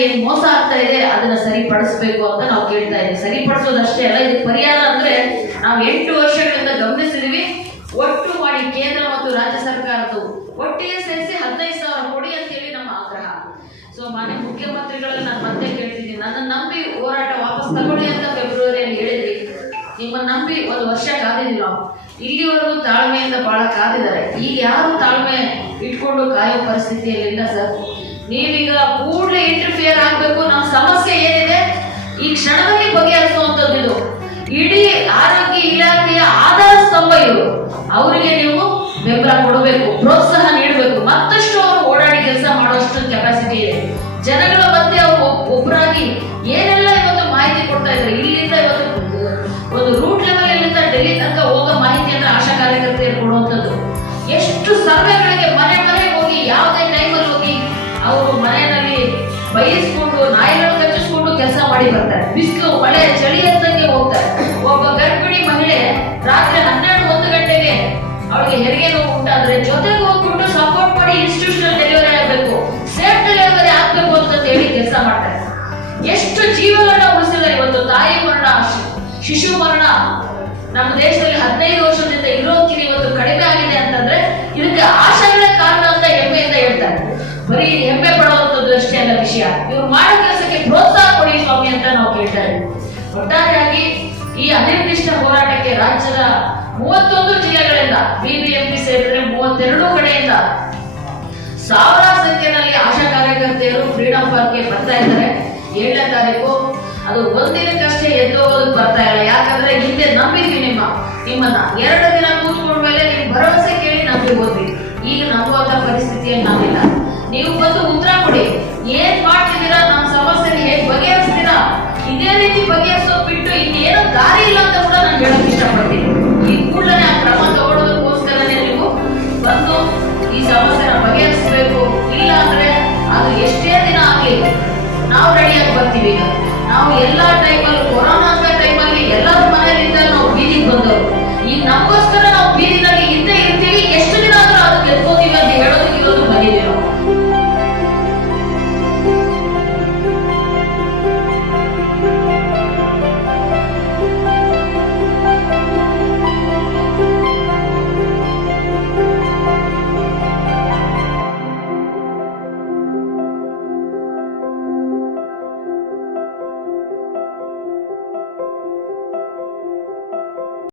ಏನ್ ಮೋಸ ಆಗ್ತಾ ಇದೆ ಅದನ್ನ ಸರಿಪಡಿಸ್ಬೇಕು ಅಂತ ನಾವು ಕೇಳ್ತಾ ಇದ್ದೀವಿ. ಸರಿಪಡಿಸೋದಷ್ಟೇ ಅಲ್ಲ ಇದು ಪರಿಹಾರ ಅಂದ್ರೆ ನಾವು ಎಂಟು ವರ್ಷಗಳಿಂದ ಗಮನಿಸಿದೀವಿ. ಒಟ್ಟು ಮಾಡಿ ಕೇಂದ್ರ ಮತ್ತು ರಾಜ್ಯ ಸರ್ಕಾರದ್ದು ಒಟ್ಟಿಗೆ ಸೇರಿಸಿ ಹದಿನೈದು ಸಾವಿರ ಕೊಡಿ ಅಂತೇಳಿ ನಮ್ಮ ಆಗ್ರಹ. ಸೊ ಮಾನ್ಯ ಮುಖ್ಯಮಂತ್ರಿಗಳನ್ನ ನಾನು ಮತ್ತೆ ಕೇಳ್ತಿದ್ದೀನಿ. ನನ್ನ ನಂಬಿ ಹೋರಾಟ ವಾಪಸ್ ತಗೊಳ್ಳಿ ಅಂತ ಫೆಬ್ರವರಿಯಲ್ಲಿ ಹೇಳಿದ್ರಿ ನಿಮ್ಮನ್ನ ನಂಬಿ ಒಂದು ವರ್ಷ ಕಾದಿದ್ವಿ ನಾವು ಇಲ್ಲಿವರೆಗೂ ತಾಳ್ಮೆಯಿಂದ ಬಹಳ ಕಾದಿದ್ದಾರೆ. ಈಗ ಯಾರು ತಾಳ್ಮೆ ಇಟ್ಕೊಂಡು ಕಾಯೋ ಪರಿಸ್ಥಿತಿಯಲ್ಲಿಲ್ಲ ಸರ್? ನೀವೀಗ ಕೂಡಲೇ ಇಂಟರ್ಫಿಯರ್ ಆಗಬೇಕು. ನಮ್ಮ ಸಮಸ್ಯೆ ಏನಿದೆ? ಈ ಕ್ಷಣದಲ್ಲಿ ಬಗೆಹರಿಸುವಂತದ್ದು ಇದು. ಇಡೀ ಆರೋಗ್ಯ ಇಲಾಖೆಯ ಆಧಾರ ಸ್ತಂಭ ಇವರು ಅವರಿಗೆ ನೀವು ಬೆಂಬಲ ಕೊಡಬೇಕು. ಪ್ರೋತ್ಸಾಹ ಅವರು ಮನೆಯಲ್ಲಿ ಬಯಸ್ಕೊಂಡು, ನಾಯಿಗಳು ಕಚ್ಚಿಸ್ಕೊಂಡು ಕೆಲಸ ಮಾಡಿ ಬರ್ತಾರೆ. ಬಿಸಿಲು, ಮಳೆ, ಚಳಿ ಅಂತಂಗೆ ಹೋಗ್ತಾರೆ. ಒಬ್ಬ ಗರ್ಭಿಣಿ ಮಹಿಳೆ ರಾತ್ರಿ ಹನ್ನೆರಡು ಒಂದು ಗಂಟೆಗೆ ಅವಳಿಗೆ ಹೆರಿಗೆ ನೋವು ಉಂಟಾದ್ರೆ ಜೊತೆಗೆ ಹೋಗ್ಬಿಟ್ಟು ಸಪೋರ್ಟ್ ಮಾಡಿ ಇನ್ಸ್ಟಿಟ್ಯೂಷನ್ ಡೆಲಿವರಿ ಆಗಬೇಕು. ಸೇಫ್ ಡೆಲಿವರಿ ಆಗ್ಬೇಕು ಅಂತ ಹೇಳಿ ಕೆಲಸ ಮಾಡ್ತಾರೆ. ಎಷ್ಟು ಜೀವಗಳನ್ನ ಉಳಿಸಿದ್ದಾರೆ ಇವತ್ತು ತಾಯಿ ಮರಣ ಶಿಶು ಮರಣ? ನಮ್ಮ ದೇಶದಲ್ಲಿ ಹದಿನೈದು ವರ್ಷದಿಂದ ಇರೋದಕ್ಕಿಂತ ಇವತ್ತು ಕಡಿಮೆ ಆಗಿದೆ. ಪ್ರೋತ್ಸಾಹ ಕೊಡಿ ಸ್ವಾಮಿ ಅಂತ ನಾವು ಕೇಳ್ತಾ ಇದ್ದೀವಿ. ಒಟ್ಟಾರೆಯಾಗಿ ಈ ಅನಿರ್ದಿಷ್ಟ ಹೋರಾಟಕ್ಕೆ ರಾಜ್ಯದ ಮೂವತ್ತೊಂದು ಜಿಲ್ಲೆಗಳಿಂದ ಬಿಬಿಎಂಪಿ ಸೇರಿದ್ರೆ ಮೂವತ್ತೆರಡು ಕಡೆಯಿಂದ ಸಾವಿರ ಸಂಖ್ಯೆಯಲ್ಲಿ ಆಶಾ ಕಾರ್ಯಕರ್ತೆಯರು ಫ್ರೀಡಂ ಪಾರ್ಕ್ಗೆ ಬರ್ತಾ ಇದ್ದಾರೆ. ಏಳನೇ ತಾರೀಕು, ಅದು ಒಂದಿನಕ್ಕಷ್ಟೇ ಎದ್ದೋಗೋದಕ್ಕೆ ಬರ್ತಾ ಇಲ್ಲ. ಯಾಕಂದ್ರೆ ಹಿಂದೆ ನಂಬಿದ್ವಿ ನಿಮ್ಮ, ನಿಮ್ಮನ್ನ. ಎರಡು ದಿನ ಕೂತ್ಕೊಂಡ್ಮೇಲೆ ನಿಮ್ ಭರವಸೆ ಕೇಳಿ ನಂಬಿ ಹೋದ್ವಿ. ಈಗ ನಂಬುವಂತ ಪರಿಸ್ಥಿತಿಯಲ್ಲಿ ನಾವಿಲ್ಲ. ನೀವು ಬಂದು ಉತ್ತರ ಕೊಡಿ. ಏನ್ ಮಾಡ್ತಿದ್ದೀರಾ ಇದೇ ರೀತಿ ಬಗೆಹರಿಸೋ ಬಿಟ್ಟು ಇನ್ನೇನೋ ದಾರಿ ಇಲ್ಲ ಅಂತ ಕೂಡ ನಾನು ಹೇಳಕ್ ಇಷ್ಟಪಡ್ತೀನಿ. ಈ ಕೂಡಲೇ ಆ ಕ್ರಮ ತಗೊಳ್ಳೋದಕ್ಕೋಸ್ಕರನೇ ನೀವು ಬಂದು ಈ ಸಮಸ್ಯೆನ ಬಗೆಹರಿಸ್ಬೇಕು. ಇಲ್ಲ ಅಂದ್ರೆ ಅದು ಎಷ್ಟೇ ದಿನ ಆಗ್ಲಿ, ನಾವು ರೆಡಿಯಾಗಿ ಬರ್ತೀವಿ ನಾವು ಎಲ್ಲಾ ಟೈಮ್